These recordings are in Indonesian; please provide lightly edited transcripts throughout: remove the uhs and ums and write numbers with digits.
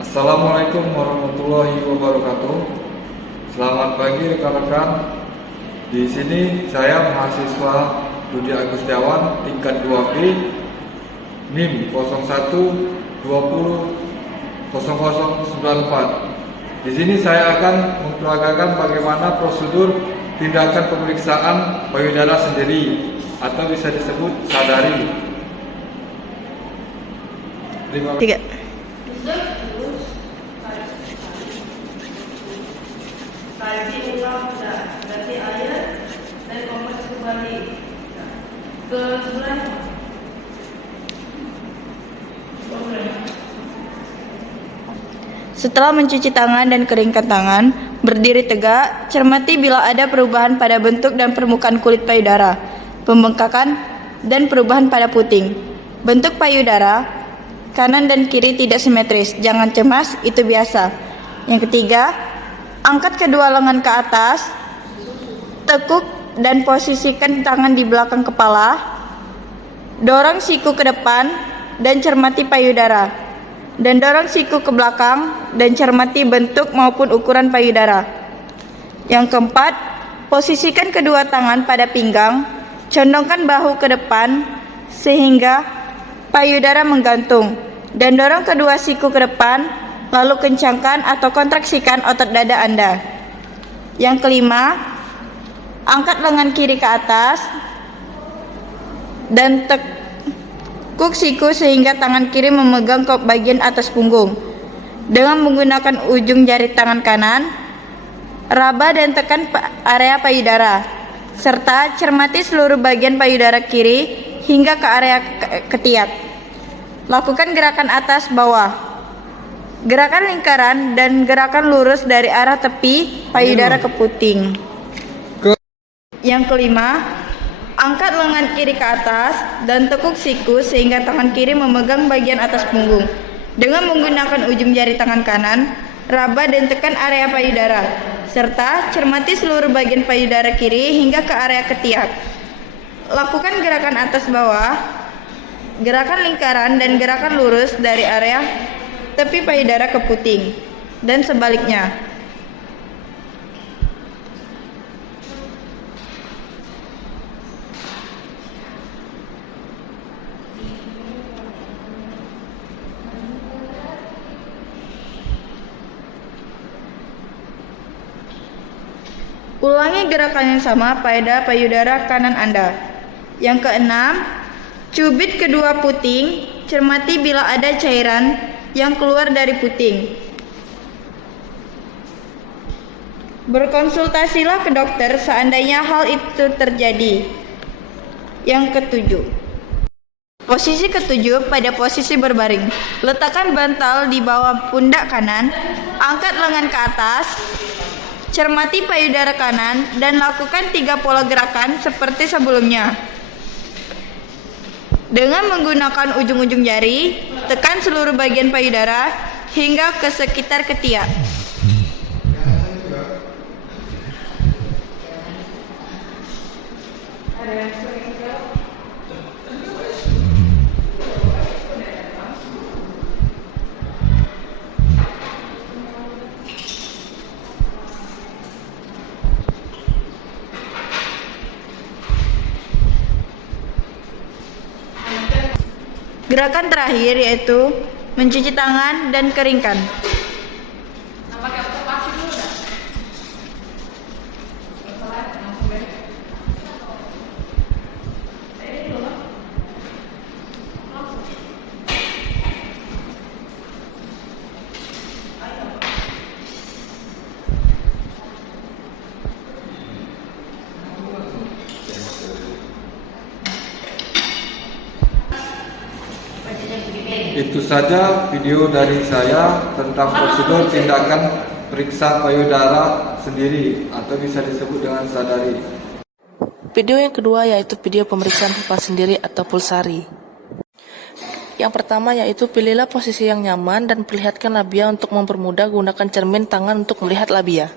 Assalamualaikum warahmatullahi wabarakatuh. Selamat pagi rekan-rekan. Di sini saya mahasiswa Budi Agustiawan tingkat 2B NIM 01200094. Di sini saya akan memperagakan bagaimana prosedur tindakan pemeriksaan payudara sendiri atau bisa disebut sadari. Terima kasih. Kaji ulang ganti air dan kompres kembali ke sebelah. Setelah mencuci tangan dan keringkan tangan, berdiri tegak, cermati bila ada perubahan pada bentuk dan permukaan kulit payudara, pembengkakan, dan perubahan pada puting. Bentuk payudara, kanan dan kiri tidak simetris, jangan cemas, itu biasa. Yang ketiga, angkat kedua lengan ke atas, tekuk dan posisikan tangan di belakang kepala, dorong siku ke depan dan cermati payudara, dan dorong siku ke belakang dan cermati bentuk maupun ukuran payudara. Yang keempat, posisikan kedua tangan pada pinggang, condongkan bahu ke depan sehingga payudara menggantung, dan dorong kedua siku ke depan, lalu kencangkan atau kontraksikan otot dada Anda. Yang kelima, angkat lengan kiri ke atas dan tekuk siku sehingga tangan kiri memegang ke bagian atas punggung. Dengan menggunakan ujung jari tangan kanan, raba dan tekan area payudara, serta cermati seluruh bagian payudara kiri hingga ke area ketiak. Lakukan gerakan atas bawah, gerakan lingkaran, dan gerakan lurus dari arah tepi payudara ke puting. Yang kelima, angkat lengan kiri ke atas dan tekuk siku sehingga tangan kiri memegang bagian atas punggung. Dengan menggunakan ujung jari tangan kanan, raba dan tekan area payudara, serta cermati seluruh bagian payudara kiri hingga ke area ketiak. Lakukan gerakan atas bawah, gerakan lingkaran, dan gerakan lurus dari area tepi payudara ke puting, dan sebaliknya. Ulangi gerakan yang sama pada payudara kanan Anda. Yang keenam, cubit kedua puting, cermati bila ada cairan yang keluar dari puting. Berkonsultasilah ke dokter seandainya hal itu terjadi. Yang ketujuh, posisi ketujuh pada posisi berbaring. Letakkan bantal di bawah pundak kanan, angkat lengan ke atas, cermati payudara kanan, dan lakukan 3 pola gerakan seperti sebelumnya. Dengan menggunakan ujung-ujung jari, tekan seluruh bagian payudara hingga ke sekitar ketiak. Gerakan terakhir yaitu mencuci tangan dan keringkan. Itu saja video dari saya tentang prosedur tindakan periksa payudara sendiri atau bisa disebut dengan sadari. Video yang kedua yaitu video pemeriksaan vulva sendiri atau pulsari. Yang pertama yaitu pilihlah posisi yang nyaman dan perlihatkan labia untuk mempermudah, gunakan cermin tangan untuk melihat labia.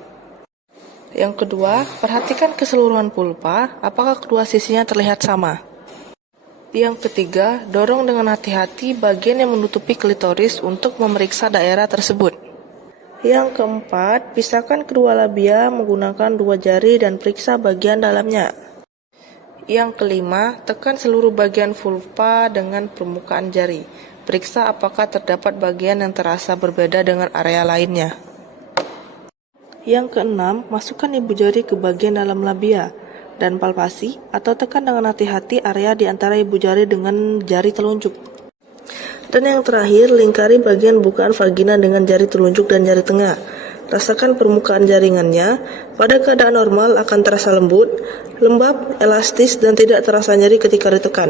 Yang kedua, perhatikan keseluruhan vulva, apakah kedua sisinya terlihat sama. Yang ketiga, dorong dengan hati-hati bagian yang menutupi klitoris untuk memeriksa daerah tersebut. Yang keempat, pisahkan kedua labia menggunakan 2 jari dan periksa bagian dalamnya. Yang kelima, tekan seluruh bagian vulva dengan permukaan jari. Periksa apakah terdapat bagian yang terasa berbeda dengan area lainnya. Yang keenam, masukkan ibu jari ke bagian dalam labia dan palpasi atau tekan dengan hati-hati area di antara ibu jari dengan jari telunjuk. Dan yang terakhir, lingkari bagian bukaan vagina dengan jari telunjuk dan jari tengah. Rasakan permukaan jaringannya. Pada keadaan normal akan terasa lembut, lembab, elastis, dan tidak terasa nyeri ketika ditekan.